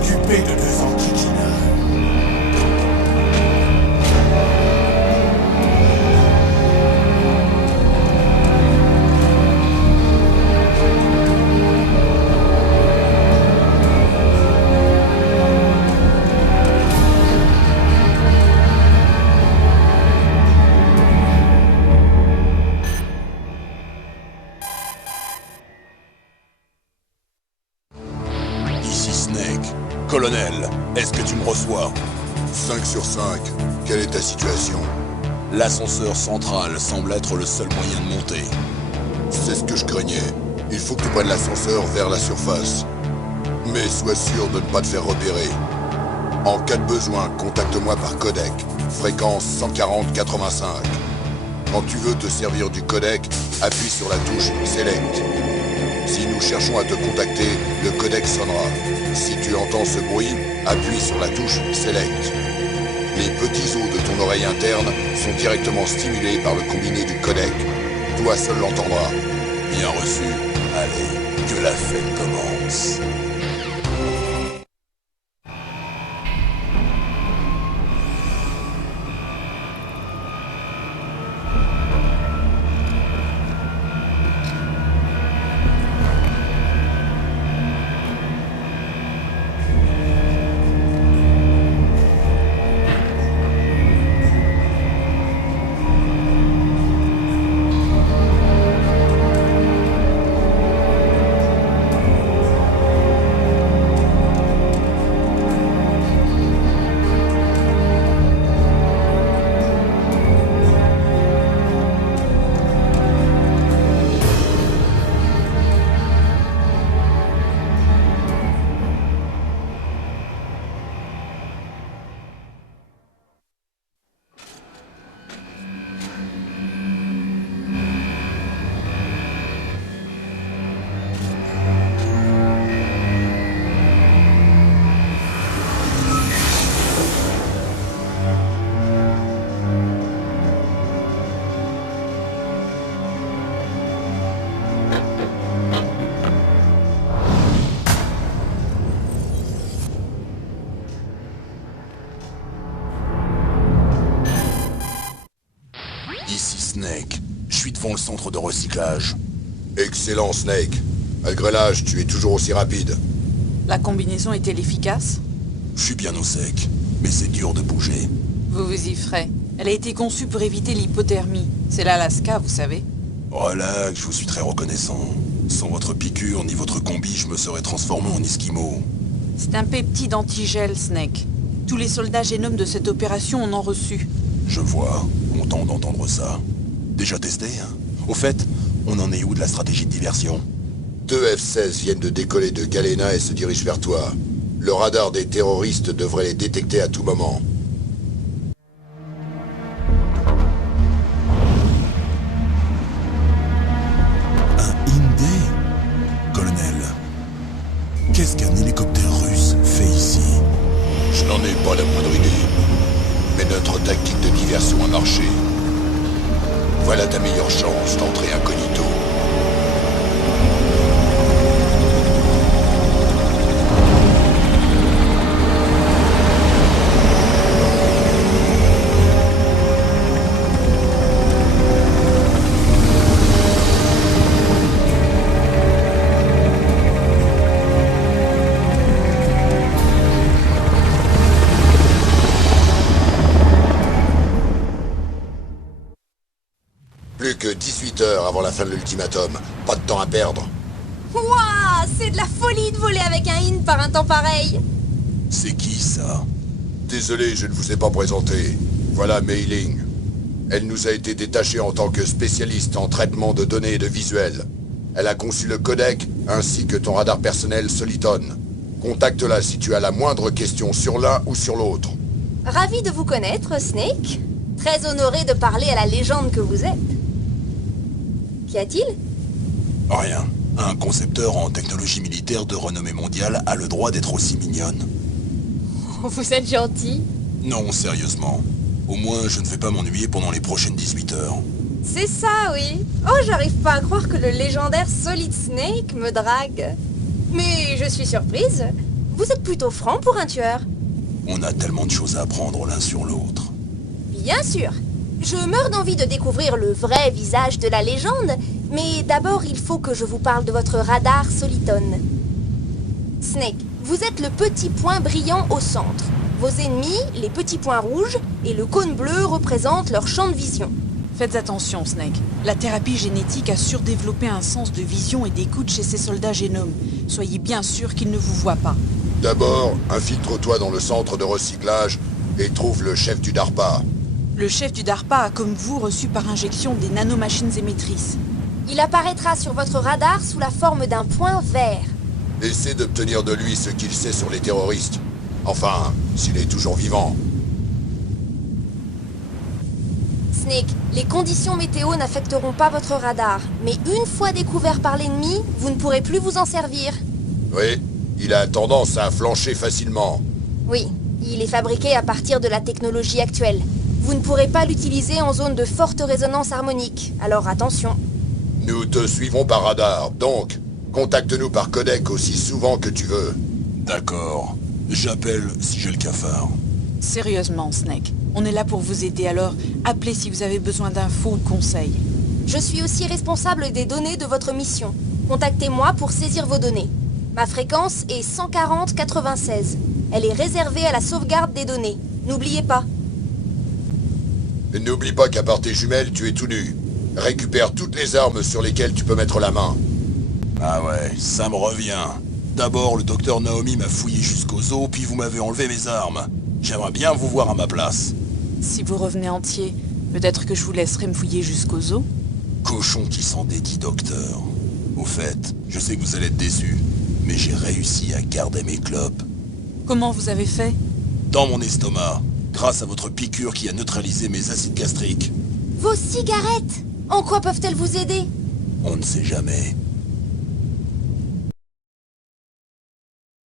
occupé de deux enquiquineurs. Colonel, est-ce que tu me reçois? 5 sur 5. Quelle est ta situation? L'ascenseur central semble être le seul moyen de monter. C'est ce que je craignais. Il faut que tu prennes l'ascenseur vers la surface. Mais sois sûr de ne pas te faire repérer. En cas de besoin, contacte-moi par codec. Fréquence 140-85. Quand tu veux te servir du codec, appuie sur la touche Select. Si nous cherchons à te contacter, le codec sonnera. Si tu entends ce bruit, appuie sur la touche Select. Les petits os de ton oreille interne sont directement stimulés par le combiné du codec. Toi seul l'entendras. Bien reçu. Allez, que la fête commence. Snake, je suis devant le centre de recyclage. Excellent, Snake. Malgré l'âge, tu es toujours aussi rapide. La combinaison est-elle efficace? Je suis bien au sec, mais c'est dur de bouger. Vous vous y ferez. Elle a été conçue pour éviter l'hypothermie. C'est l'Alaska, vous savez. Relax, je vous suis très reconnaissant. Sans votre piqûre ni votre combi, je me serais transformé en Esquimau. C'est un peptide antigel, Snake. Tous les soldats génomes de cette opération en ont reçu. Je vois. Content d'entendre ça. Déjà testé, hein? Au fait, on en est où de la stratégie de diversion? 2 F-16 viennent de décoller de Galena et se dirigent vers toi. Le radar des terroristes devrait les détecter à tout moment. Un Hyundai? Colonel, qu'est-ce qu'un hélicoptère russe fait ici? Je n'en ai pas la moindre idée. Mais notre tactique de diversion a marché. Voilà ta meilleure chance d'entrer incognito. Plus que 18 heures avant la fin de l'ultimatum. Pas de temps à perdre. Ouah, c'est de la folie de voler avec un Hind par un temps pareil. C'est qui, ça? Désolé, je ne vous ai pas présenté. Voilà Mei Ling. Elle nous a été détachée en tant que spécialiste en traitement de données et de visuels. Elle a conçu le codec, ainsi que ton radar personnel Soliton. Contacte-la si tu as la moindre question sur l'un ou sur l'autre. Ravi de vous connaître, Snake. Très honoré de parler à la légende que vous êtes. Qu'y a-t-il? Rien. Un concepteur en technologie militaire de renommée mondiale a le droit d'être aussi mignonne. Oh, vous êtes gentil. Non, sérieusement. Au moins, je ne vais pas m'ennuyer pendant les prochaines 18 heures. C'est ça, oui. Oh, j'arrive pas à croire que le légendaire Solid Snake me drague. Mais je suis surprise. Vous êtes plutôt franc pour un tueur. On a tellement de choses à apprendre l'un sur l'autre. Bien sûr. Je meurs d'envie de découvrir le vrai visage de la légende, mais d'abord il faut que je vous parle de votre radar Solitone. Snake, vous êtes le petit point brillant au centre. Vos ennemis, les petits points rouges, et le cône bleu représentent leur champ de vision. Faites attention, Snake. La thérapie génétique a surdéveloppé un sens de vision et d'écoute chez ces soldats génomes. Soyez bien sûr qu'ils ne vous voient pas. D'abord, infiltre-toi dans le centre de recyclage et trouve le chef du DARPA. Le chef du DARPA a, comme vous, reçu par injection des nanomachines émettrices. Il apparaîtra sur votre radar sous la forme d'un point vert. Essaie d'obtenir de lui ce qu'il sait sur les terroristes. Enfin, s'il est toujours vivant. Snake, les conditions météo n'affecteront pas votre radar, mais une fois découvert par l'ennemi, vous ne pourrez plus vous en servir. Oui, il a tendance à flancher facilement. Oui, il est fabriqué à partir de la technologie actuelle. Vous ne pourrez pas l'utiliser en zone de forte résonance harmonique, alors attention. Nous te suivons par radar, donc contacte-nous par codec aussi souvent que tu veux. D'accord. J'appelle si j'ai le cafard. Sérieusement, Snake. On est là pour vous aider, alors appelez si vous avez besoin d'infos ou de conseils. Je suis aussi responsable des données de votre mission. Contactez-moi pour saisir vos données. Ma fréquence est 140-96. Elle est réservée à la sauvegarde des données. N'oubliez pas. Et n'oublie pas qu'à part tes jumelles, tu es tout nu. Récupère toutes les armes sur lesquelles tu peux mettre la main. Ah ouais, ça me revient. D'abord, le docteur Naomi m'a fouillé jusqu'aux os, puis vous m'avez enlevé mes armes. J'aimerais bien vous voir à ma place. Si vous revenez entier, peut-être que je vous laisserai me fouiller jusqu'aux os. Cochon qui s'en dédie, docteur. Au fait, je sais que vous allez être déçus, mais j'ai réussi à garder mes clopes. Comment vous avez fait? Dans mon estomac, grâce à votre piqûre qui a neutralisé mes acides gastriques. Vos cigarettes! En quoi peuvent-elles vous aider? On ne sait jamais.